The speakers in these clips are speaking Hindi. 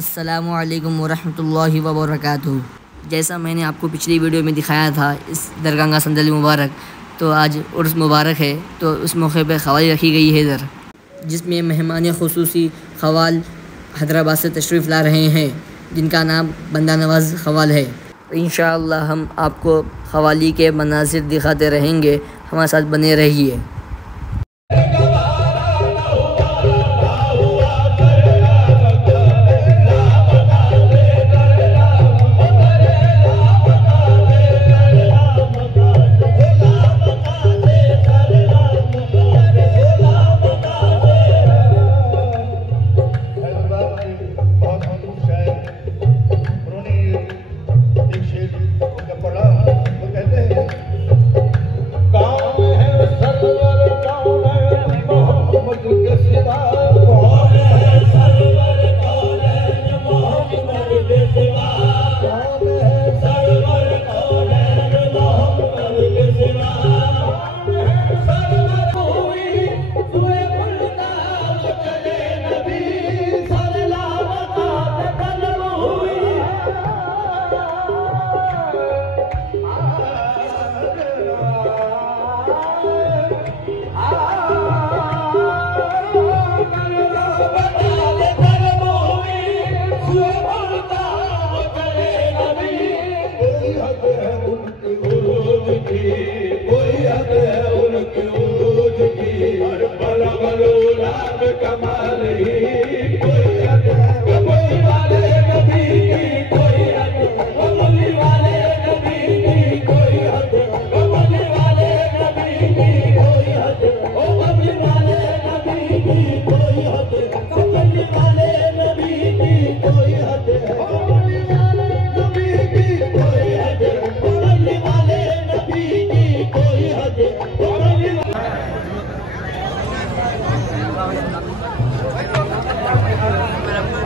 अस्सलामुअलैकुम वरहमतुल्लाहि वबरकातुहू। जैसा मैंने आपको पिछली वीडियो में दिखाया था इस दरगाह का संदल मुबारक, तो आज उर्स मुबारक है, तो उस मौके पर ख़वाली रखी गई है इधर, जिसमें मेहमान खुसूसी ख़वाल हैदराबाद से तशरीफ़ ला रहे हैं, जिनका नाम बंदा नवाज़ ख़वाल है। इंशाअल्लाह हम आपको ख़वाली के मनाज़िर दिखाते रहेंगे, हमारे साथ बने रहिए।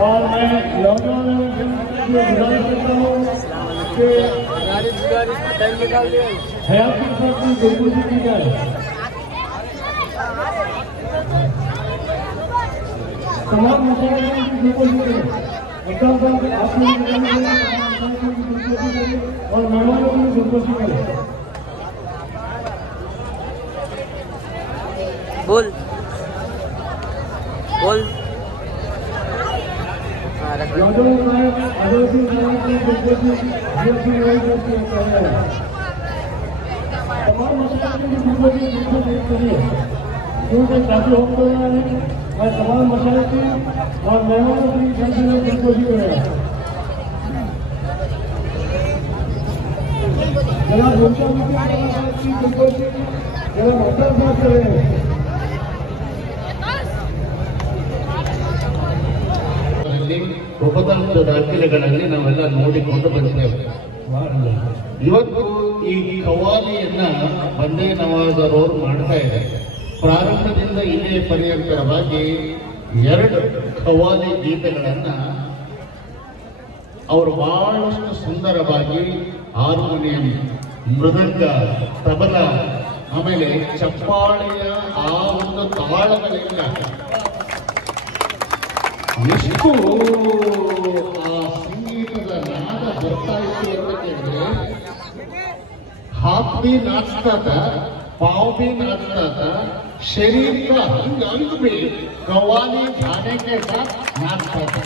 और मैं नौजवानों से गुजारिश करता हूँ कि हयात के साथ में गुरबानी की जाए। तमाम मसाले की गुरबानी करें, और मेहमानों की गुरबानी करें। बोल बोल क्योंकि काफी हो रहा है, मैं तमाम मसाले की और मेहमानों की संख्या में गुरबानी कर रहा है। जरा उनका जरा मतलब बात कर रहे हैं। ಉಪಕರಣದ ದಾಖಲೆಗಳಲ್ಲಿ ನಾವೆಲ್ಲ ನೋಡಿಕೊಂಡು ಬಂದಿದ್ದೇವೆ. ಇವತ್ತು ಈ ಖವಾಲಿಯನ್ನ ಬಂದೇ ನವಾಜ್ ಅವರು ಮಾಡ್ತಾ ಇದ್ದಾರೆ. ಪ್ರಾರಂಭದಿಂದ ಇದೇ ಪರ್ಯಂತರವಾಗಿ 2 ಖವಾಲಿ ಗೀತೆಗಳನ್ನ ಅವರು ಬಹಳಷ್ಟು ಸುಂದರವಾಗಿ ಹಾರ್ಮೋನಿಯಂ, ಮೃದಂಗ, ತಬಲ, ಆಮೇಲೆ ಚಪ್ಪಾಳೆಯ ಆ ಒಂದು ತಾಳಗಳಿಂದ ಎಷ್ಟು ಆ ಸಂಗೀತದ ನಾದ ಬರ್ತಾ ಇತ್ತು ಅಂತ ಕೇಳಿದ್ರೆ, हाथ भी नाचता था, पाँव भी नाचता था, शरीर का अंग अंग भी कव्वाली गाने के साथ नाचता था।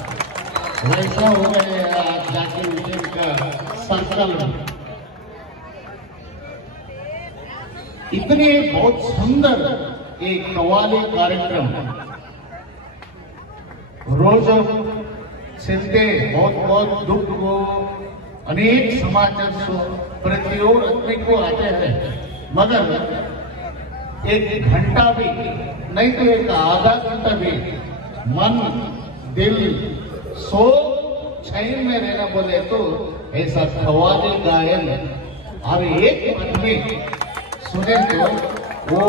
वैसा हो गए जाकिर हुसैन का संकल्प। इतने बहुत सुंदर एक कव्वाली कार्यक्रम रोज चिंते बहुत बहुत दुख को अनेक समाचार प्रतियों आदमी को आते हैं, मगर एक घंटा भी नहीं तो एक आधा घंटा भी मन दिल सो चैन में रहना बोले तो ऐसा खवाली गायन और एक मन में सुने तो वो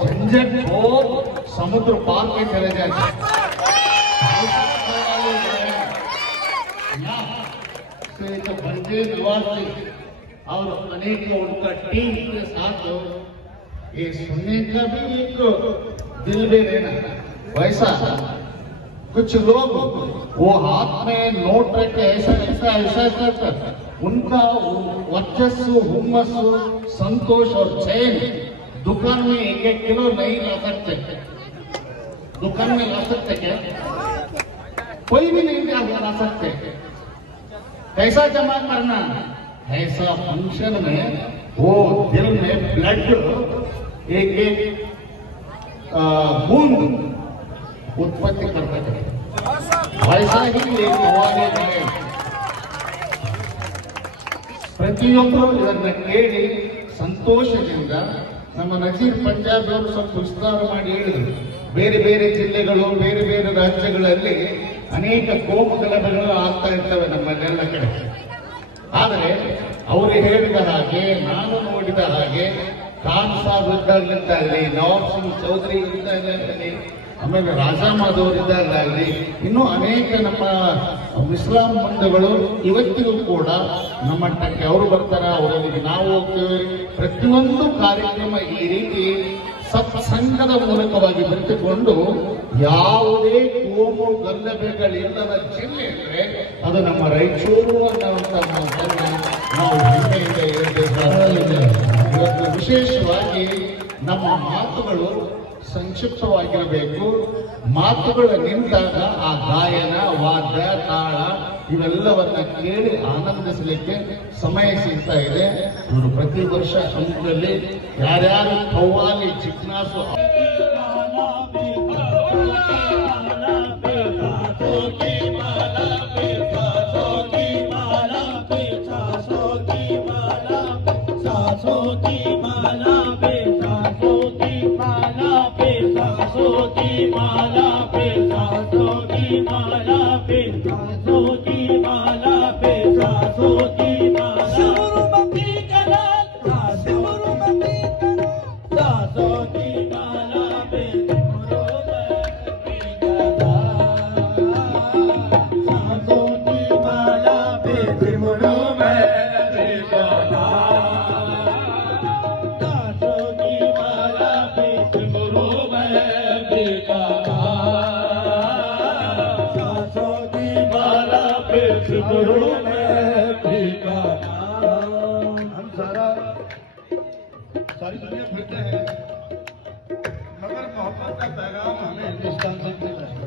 झंझट हो समुद्र पार में चले जाते। तो बंदे नवाज और अनेक उनका टीम के साथ ये सुनने का भी एक दिल में रहना, वैसा कुछ लोग वो हाथ में नोट रखे ऐसा ऐसा ऐसा कर उनका वर्चस्व, हुम्मस, संतोष और चैन दुकान में 1-1 किलो नहीं ला सकते। दुकान में ला सकते क्या? कोई भी नहीं ला सकते। कैसा जमा करना? ऐसा फंक्शन में वो दिल में ब्लड एक बूंद उत्पत्ति करता है। वैसा ही एक हवाले जाए ಪ್ರತಿಯೊಬ್ಬರು ಇದನ್ನ ಕೇಳಿ ಸಂತೋಷದಿಂದ ನಮ್ಮ ನಜೀರ್ ಪಂಜಾಬ್ ಅವರು ಸ್ವಲ್ಪ ವಿಸ್ತಾರ ಮಾಡಿ ಹೇಳಿದರು. ಬೇರೆ ಬೇರೆ ಜಿಲ್ಲೆಗಳು, ಬೇರೆ ಬೇರೆ ರಾಜ್ಯಗಳಲ್ಲಿ ಅನೇಕ ಕೋಮು ಗಲಭೆಗಳು ಆಗ್ತಾ ಇರ್ತವೆ ನಮ್ಮಲ್ಲೆಲ್ಲ ಕಡೆ. ಆದರೆ ಅವರು ಹೇಳಿದ ಹಾಗೆ, ನಾನು ನೋಡಿದ ಹಾಗೆ, ಖಾನ್ ಸಾಬ್ ಇದ್ದಾಗಲಿದ್ದಾಗಲಿ, ನವಾಬ್ ಸಿಂಗ್ ಚೌಧರಿ ಇದ್ದಾಗಲಿ, ಆಮೇಲೆ ರಾಜಾ ಮಾಧವ್ ಇದ್ದಾಗಲಿ, ಇನ್ನೂ ಅನೇಕ ನಮ್ಮ ಇಸ್ಲಾಂ ಬಂಧುಗಳು ಇವತ್ತಿಗೂ ಕೂಡ ನಮ್ಮ ಮಟ್ಟಕ್ಕೆ ಅವರು ಬರ್ತಾರೆ, ಅವರೊಂದಿಗೆ ನಾವು ಹೋಗ್ತೇವೆ. ಪ್ರತಿಯೊಂದು ಕಾರ್ಯಕ್ರಮ ಈ ರೀತಿ ಸತ್ಸಂಗದ ಮೂಲಕವಾಗಿ ಬೆರೆತುಕೊಂಡು ಯಾವುದೇ ಕೋಮು ಗಲ್ಲಭೆಗಳಿಲ್ಲದ ಜಿಲ್ಲೆ ಅಂದ್ರೆ ಅದು ನಮ್ಮ ರಾಯಚೂರು ಅನ್ನುವಂಥ ನಾವು ಹೆಮ್ಮೆಯಿಂದ ಹೇಳಬೇಕಾಗಿದೆ. ಇವತ್ತು ವಿಶೇಷವಾಗಿ ನಮ್ಮ ಮಾತುಗಳು ಸಂಕ್ಷಿಪ್ತವಾಗಿರಬೇಕು. ಮಾತುಗಳು ನಿಂತಾಗ ಆ ಗಾಯನ, ವಾದ್ಯ, ತಾಳ ಇವೆಲ್ಲವನ್ನ ಕೇಳಿ ಆನಂದಿಸಲಿಕ್ಕೆ ಸಮಯ ಸಿಗ್ತಾ ಇದೆ. ಇವರು ಪ್ರತಿ ವರ್ಷ ಸಮುದ್ರದಲ್ಲಿ ಯಾರ್ಯಾರು ಕವ್ವಾಲಿ, ಚಿಕ್ನಾಸು सारी दुनिया फिरते हैं, मगर मोहब्बत का पैगाम हमें हिंदुस्तान से मिल रहा है।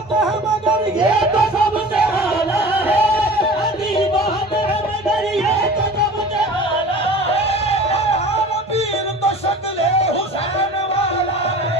बात है मगर ये तो सबसे आला है, अली बात है मगर ये तो सबसे आला है। हमारा पीर तो शक्ल हुसैन वाला है।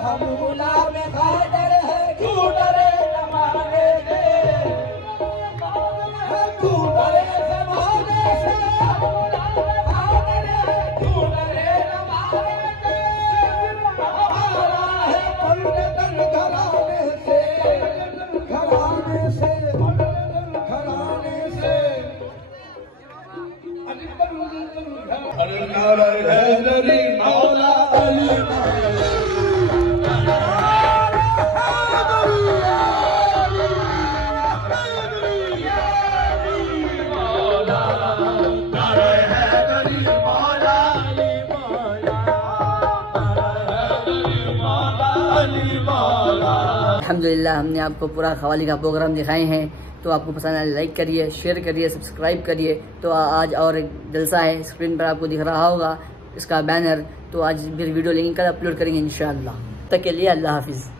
हम गुलाब खादर है, क्यों डरे जमाने से, क्यों डरे जमाने से, खादर है, क्यों डरे जमाने से, हमारा है पंडितन घराने से, घराने से, घराने से। अली नारा हैदरी मौला अली अल्हम्दुलिल्लाह हमने आपको पूरा क़व्वाली का प्रोग्राम दिखाए हैं। तो आपको पसंद आए लाइक करिए, शेयर करिए, सब्सक्राइब करिए। तो आज और एक जलसा है, स्क्रीन पर आपको दिख रहा होगा इसका बैनर। तो आज फिर वीडियो लिंक कल अपलोड करेंगे इंशाअल्लाह। तब तक के लिए अल्लाह हाफिज़।